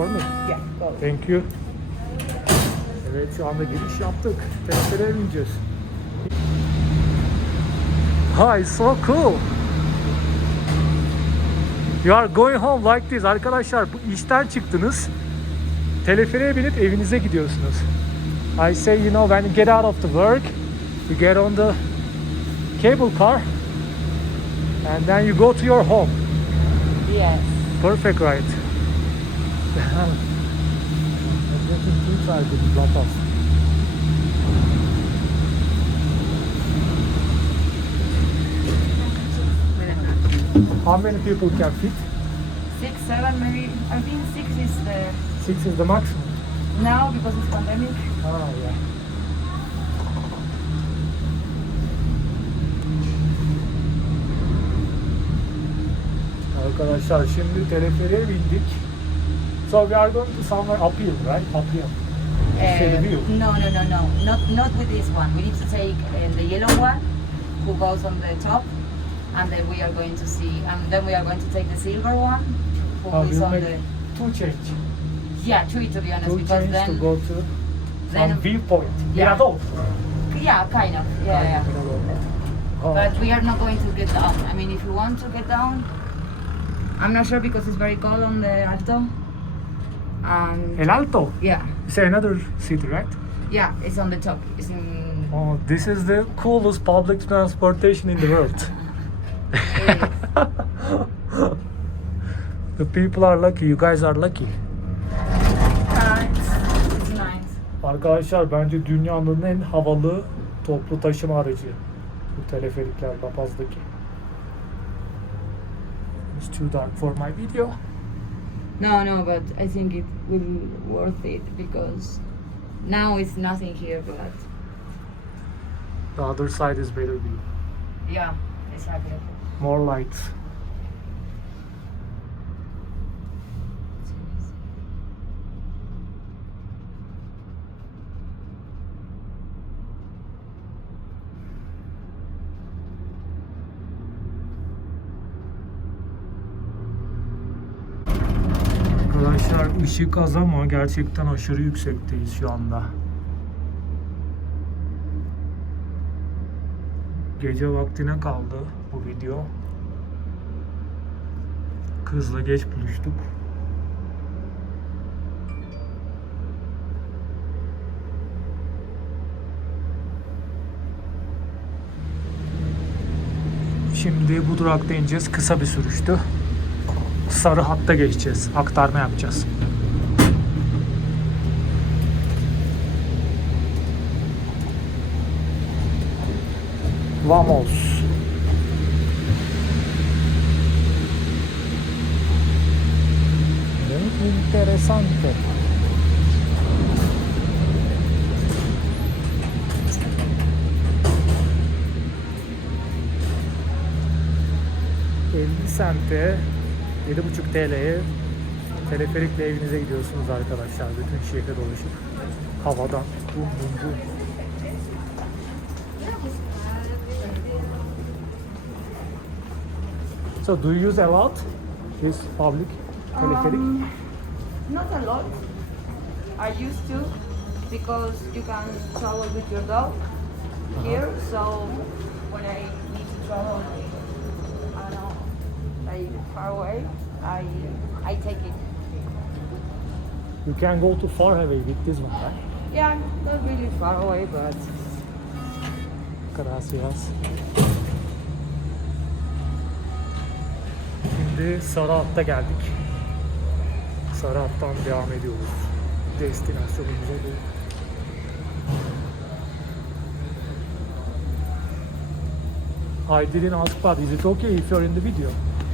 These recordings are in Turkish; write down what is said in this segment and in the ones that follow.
for me. Yeah, go. Thank you. Evet şu anda giriş yaptık. Telefere bineceğiz. Hi, so cool. You are going home like this. Arkadaşlar bu işten çıktınız. Teleferiğe binip evinize gidiyorsunuz. I say you know when you get out of the work, you get on the cable car and then you go to your home. Yes. Perfect right. How many people can fit? Six, seven, maybe. I think six is the Six is the maximum. now because it's pandemic. Ah yeah. Arkadaşlar şimdi teleferiğe bindik. So we are going to somewhere uphill, right? Uphill. Uh, no, no, no, no, not not with this one. We need to take uh, the yellow one, who goes on the top, and then we are going to see, and then we are going to take the silver one, who Oh, is on the two change. yeah three to be honest, Two because change to go to then- viewpoint. Yeah. Mirador. yeah, kind of yeah, yeah. Oh. But we are not going to get down. I mean, if you want to get down, I'm not sure because it's very cold on the alto. And El Alto. yeah, It's another city, right? yeah, it's on the top. It's in. Oh, this is the coolest public transportation in the world. it is. the people are lucky. You guys are lucky. İt's, it's nice. Arkadaşlar bence dünyanın en havalı toplu taşıma aracı. Bu teleferikler La Paz'daki. It's too dark for my video. No, no, but I think it will worth it because now it's nothing here, but The other side is better view. yeah, it's exactly. More lights. Işık az ama gerçekten aşırı yüksekteyiz şu anda. Gece vaktine kaldı bu video. Kızla geç buluştuk. Şimdi bu durakta ineceğiz. Kısa bir sürüştü. Sarı hatta geçeceğiz. Aktarma yapacağız. Vamos. İnteresante. ...50 sente... ...7,5 TL'ye... ...teleferikle evinize gidiyorsunuz arkadaşlar... ...bütün şehre dolaşıp... ...havadan... ...bum bum bum... So do you use a lot this public telepheric? Um, not a lot. I used to because you can travel with your dog here. So when I need to travel, far away, I I take it. you can go too far away with this one, right? Yeah, not really far away, but Gracias. Şimdi Sarı Hat'ta geldik. Sarı Hat'tan devam ediyoruz. Destinasyonumuza doğru. I didn't ask but is it okay if you're in the video?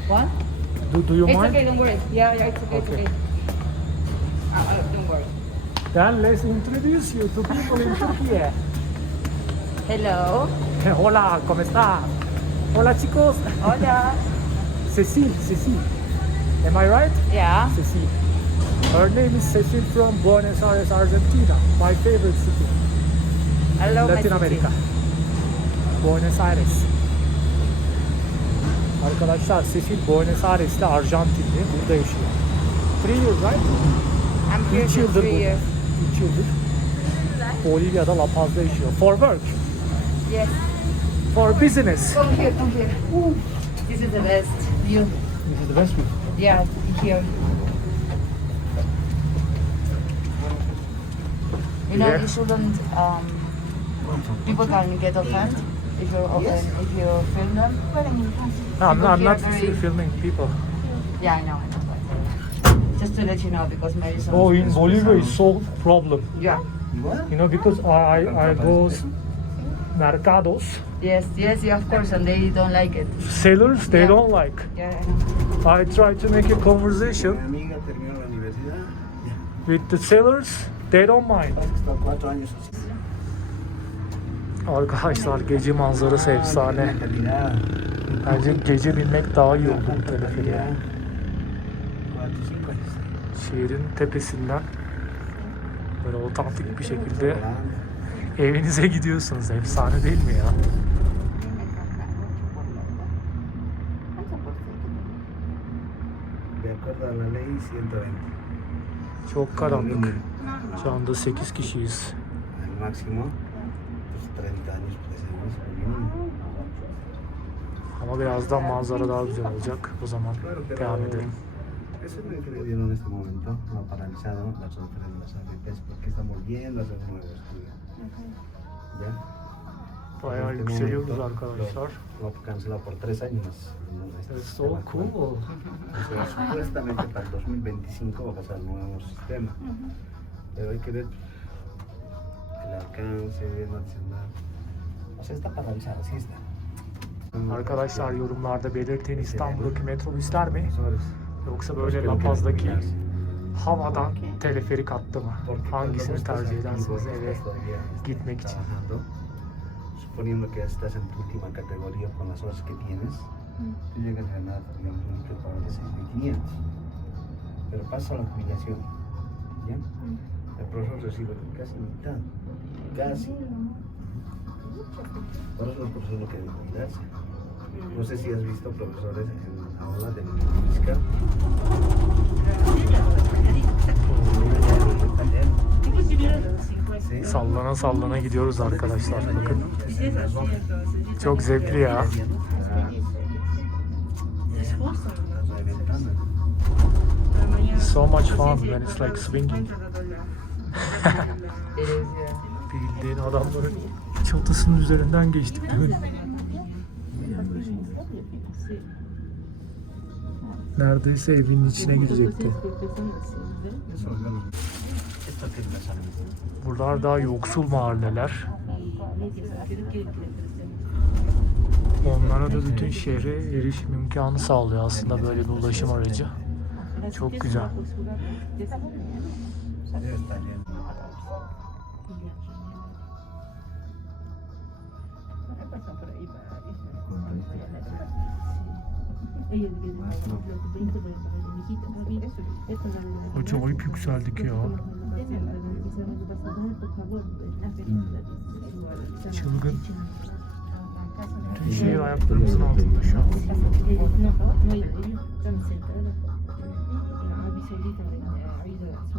what? Do, do you It's mind? okay, don't worry. Yeah, yeah, it's okay, Okay. it's okay. Uh, uh, don't worry. Then let's introduce you to people in Turkey. Hello. Hola, ¿cómo está? Hola chicos. Hola. Cecil, Cecil. Am I right? Yeah. Cecil. Her name is Cecil from Buenos Aires, Argentina. My favorite city. Hello, Latin city. America. Buenos Aires. Arkadaşlar Cecil Buenos Aires'te Arjantinli. Burada yaşıyor. Three years right? I'm here 3 for yıldır three burada. years. 3 yıldır. Bolivya'da La Paz'da yaşıyor. For work, Yes. for business. Come here, come here. This is the best view. This is the best view. Yeah, here. You know, Yeah. you shouldn't. Um, people can get offended if you uh, if you film them. No, I'm, People I'm here not very- filming people. Yeah, I know. I know. Just to let you know, because maybe some. Oh, in Bolivia is so problem. Yeah. What? You know, because I, I, I go mercados, Yes, yes, yeah, of course, and they don't like it. sellers, they Yeah. don't like. Yeah, I know. I try to make a conversation Mi amiga terminó la universidad, with the sellers, they don't mind. parece que está cuatro años así. Arkadaşlar gece manzarası efsane. Bence gece binmek daha iyi oldu bu años. Şehrin tepesinden böyle otantik bir şekilde evinize gidiyorsunuz. Efsane değil mi ya? De acuerdo a la ley 120. Çok karanlık. Şu anda 8 kişiyiz. Pues 30 años pues. Ama birazdan manzara daha güzel olacak. O zaman Claro, pero devam edelim. eso es lo que le dieron en este momento, no ha paralizado las otras de las AFPs porque estamos viendo hacer un nuevo estudio. ¿Ya? Bayağı este yükseliyoruz momento arkadaşlar. Lo, lo cancelado por tres años. ¿no? Este so cool. Supuestamente para el 2025 va a pasar el nuevo sistema. Pero hay que ver alcance nacional. O sea, está paralizado, sí está. Arkadaşlar yorumlarda belirtin İstanbul'daki metrobüsler mi? Yoksa böyle La Paz'daki havadan teleferik attı mı? Hangisini tercih edersiniz eve gitmek için? suponiendo que estás en tu última categoría con las horas que tienes, tú llegas a ganar, digamos, un equivalente de 6.500. Pero pasa la jubilación, ¿ya? El profesor recibe casi mitad, casi. Por eso los profesores quieren jubilarse. No sé si has visto profesores en aula de física. Sí. Sallana sallana gidiyoruz arkadaşlar. Bakın çok zevkli ya. So much fun when it's like swinging. Bildiğin adamların çatısının üzerinden geçtik? Neredeyse evin içine girecekti. Buralar daha yoksul mahalleler. Onlara da bütün şehre erişim imkanı sağlıyor aslında böyle bir ulaşım aracı. Çok güzel. Debe lleno. Acayip yükseldik ya. Çılgın. Bütün şehir ayaklarımızın altında şu an.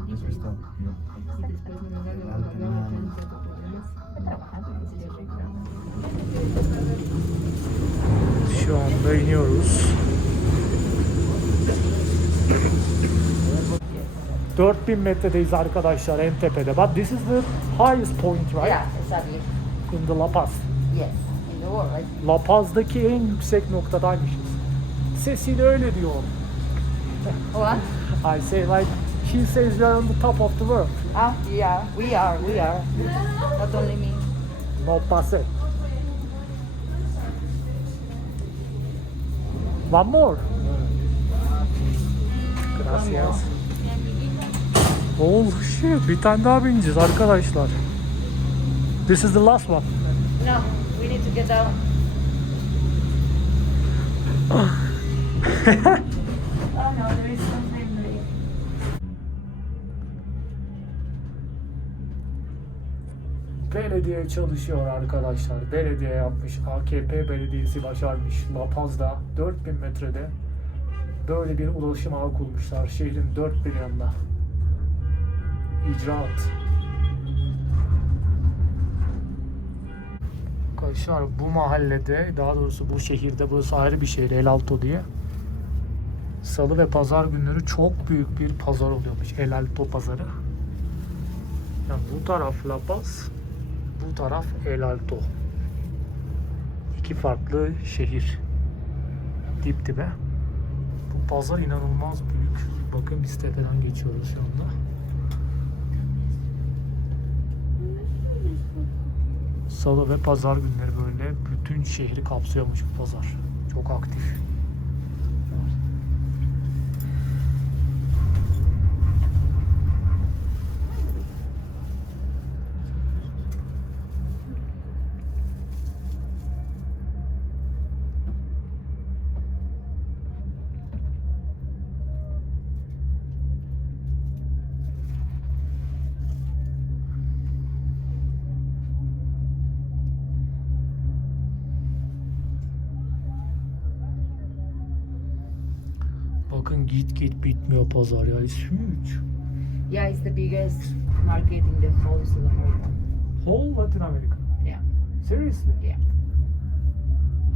¿Has visto? Şu anda iniyoruz. 4000 metredeyiz arkadaşlar en tepede. But this is the highest point right? Yeah, exactly. In the La Paz. Yes, in the world, right? La Paz'daki en yüksek noktadaymışız. Sesiyle öyle diyor. What? I say like she says we are on the top of the world. Ah, yeah, we are, we are. Not only me. No pase. One more. Gracias. Oh shit, bir tane daha bineceğiz arkadaşlar. This is the last one. No, we need to get down. Belediye çalışıyor arkadaşlar. Belediye yapmış. AKP belediyesi başarmış. La Paz'da 4000 metrede böyle bir ulaşım ağı kurmuşlar şehrin dört bir yanına. icraat. Arkadaşlar bu mahallede daha doğrusu bu şehirde burası ayrı bir şehir El Alto diye. Salı ve pazar günleri çok büyük bir pazar oluyormuş. El Alto pazarı. Yani bu taraf La Paz, bu taraf El Alto. İki farklı şehir. Dip dibe. Bu pazar inanılmaz büyük. Bakın biz tepeden geçiyoruz şu anda. Salı ve pazar günleri böyle bütün şehri kapsıyormuş bu pazar. Çok aktif. Git git bitmiyor pazar ya. It's huge. Yeah, it's the biggest market in the whole South America. Whole Latin America. Yeah. Seriously? Yeah.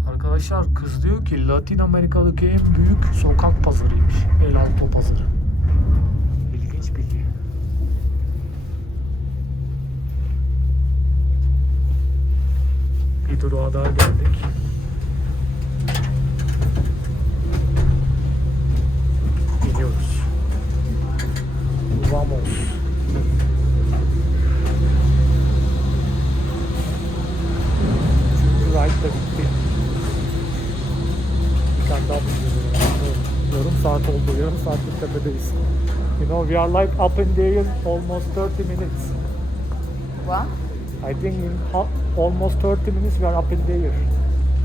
Arkadaşlar kız diyor ki Latin Amerika'daki en büyük sokak pazarıymış. El Alto pazarı. İlginç bilgi. Bir durağa daha geldik. Tepedeyiz. You know, we are like up in the air almost 30 minutes. What? I think in almost 30 minutes we are up in the air.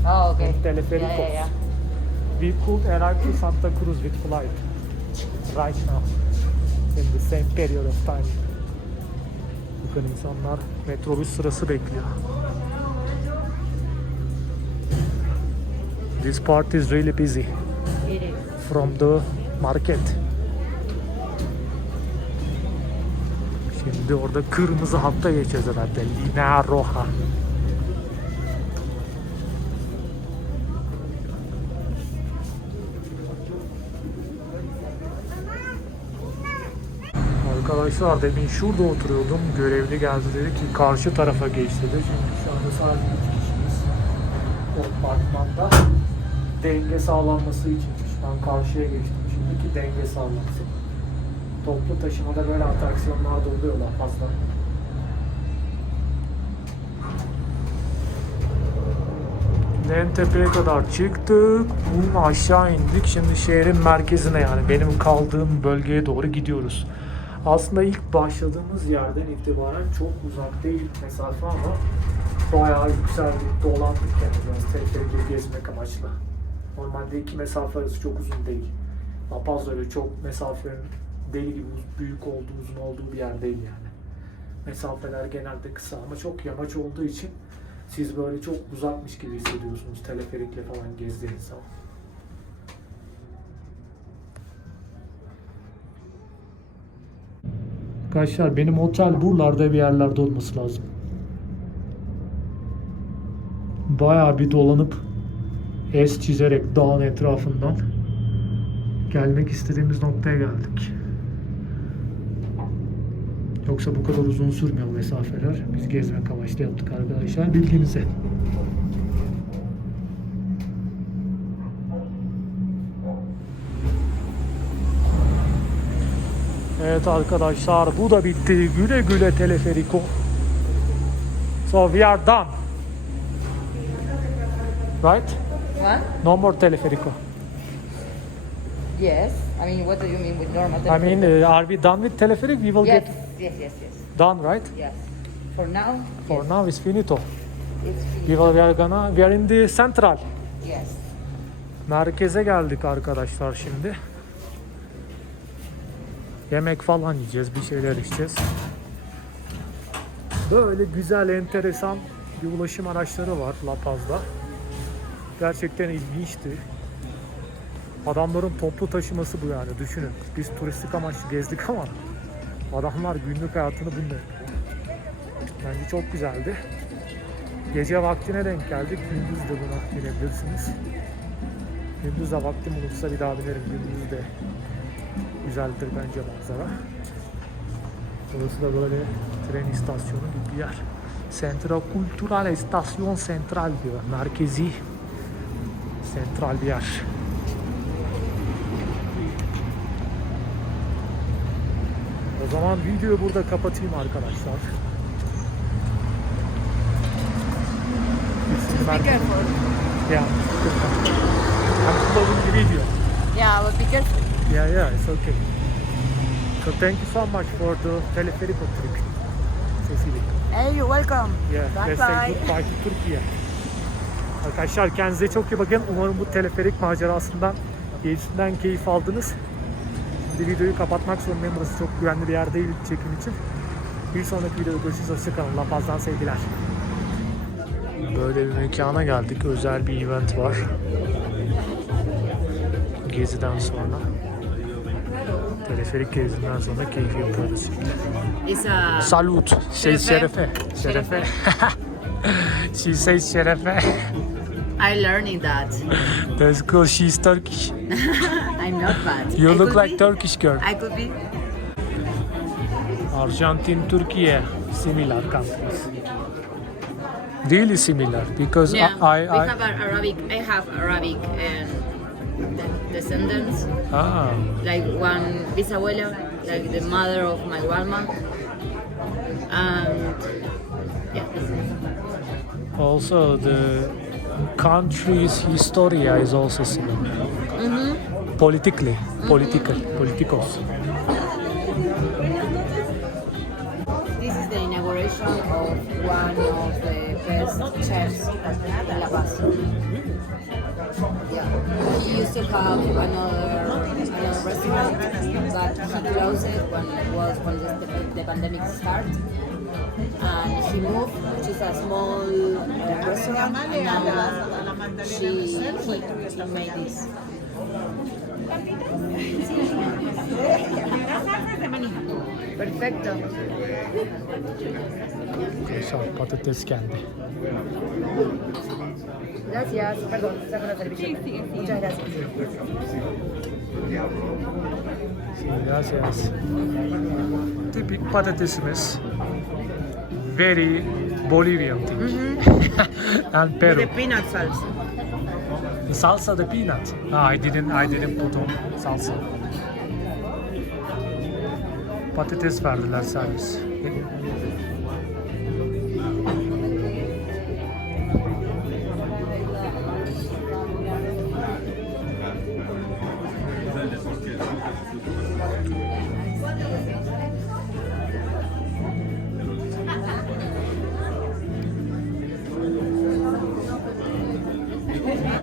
Oh, okay. In Telefericos. Yeah, yeah, yeah. We could arrive to Santa Cruz with flight right now in the same period of time. Bakın insanlar metrobüs sırası bekliyor. This part is really busy from the market. Şimdi orada kırmızı hatta geçeceğiz herhalde. Linea Roja. Arkadaşlar demin şurada oturuyordum. Görevli geldi dedi ki karşı tarafa geç dedi. Çünkü şu anda sadece 3 kişiyiz. O apartmanda denge sağlanması içinmiş. Ben karşıya geçtim şimdi ki denge sağlansın. Toplu taşımada böyle atraksiyonlar da oluyorlar fazla. En tepeye kadar çıktık. Bunun aşağı indik. Şimdi şehrin merkezine yani benim kaldığım bölgeye doğru gidiyoruz. Aslında ilk başladığımız yerden itibaren çok uzak değil mesafe ama bayağı yükseldik, dolandık yani biraz teleferikle gezmek amaçlı. Normalde iki mesafe arası çok uzun değil. La Paz öyle çok mesafenin deli gibi büyük olduğu, uzun olduğu bir yer değil yani. Mesafeler genelde kısa ama çok yamaç olduğu için siz böyle çok uzakmış gibi hissediyorsunuz teleferikle falan gezdiğiniz zaman. Arkadaşlar benim otel buralarda bir yerlerde olması lazım. Bayağı bir dolanıp es çizerek dağın etrafından gelmek istediğimiz noktaya geldik. Yoksa bu kadar uzun sürmüyor mesafeler. Biz gezmek amaçlı yaptık arkadaşlar bilginize. Evet arkadaşlar bu da bitti. Güle güle teleferiko. So we are done. Right? What? No more teleferico. Yes. I mean, what do you mean with normal? I mean, uh, are we done with teleferic? We will yes, get yes, yes, yes, done, right? yes. For now, For yes, now it's finito. it's We, are gonna, we are in the central. Yes. Merkeze geldik arkadaşlar şimdi. Yemek falan yiyeceğiz, bir şeyler içeceğiz. Böyle güzel, enteresan bir ulaşım araçları var La Paz'da. Gerçekten ilginçti. Adamların toplu taşıması bu yani düşünün. Biz turistik amaçlı gezdik ama Adamlar günlük hayatını bununla. Bence çok güzeldi. Gece vaktine denk geldik. Gündüz de buna binebilirsiniz. Gündüz de vaktim olursa bir daha binerim. Gündüz de güzeldir bence manzara. Burası da böyle tren istasyonu gibi bir yer. Centro Cultural Estasyon Central diyor. Merkezi sentral bir yer. Zaman videoyu burada kapatayım arkadaşlar. Be careful. Yeah, I'm closing the video. Yeah, but be careful. Yeah, yeah, it's okay. So thank you so much for the teleferico trip. Cecilia. Hey, you're welcome. Yeah, Bye let's say bye. goodbye to Türkiye. Arkadaşlar kendinize çok iyi bakın. Umarım bu teleferik macerasından, keyfinden keyif aldınız. Şimdi videoyu kapatmak zorundayım. Burası çok güvenli bir yer değil çekim için. Bir sonraki videoda görüşürüz. Hoşçakalın. La Paz'dan sevgiler. Böyle bir mekana geldik. Özel bir event var. Geziden sonra. Teleferik gezinden sonra keyif yapıyoruz şimdi. Salut. Şey Şerefe. şerefe. Şerefe. she says şerefe. I learning that. That's cool. She's Turkish. I'm not bad. You I look like be. Turkish girl. I could be. Arjantin, Turkey, similar countries. Really similar because Yeah, I, we I, have Arabic. I have Arabic and de- descendants. ah, Like one bisabuela, like the mother of my grandma. And yeah, also the country's historia is also similar. Politically, political, politicos. Of one of the best chefs in La Paz. Yeah, he used to have another another restaurant, but he closed it when was when the, the, pandemic started. And he moved to a small restaurant, and she he, he made this. Perfecto. Arkadaşlar patates kendi. Gracias. Perdón. Muchas gracias. Gracias. Tipik patatesimiz. Very Bolivian thing. and Peru. With the peanut salsa. Salsa the peanut. No, I didn't. I didn't put on salsa. Patates verdiler servis.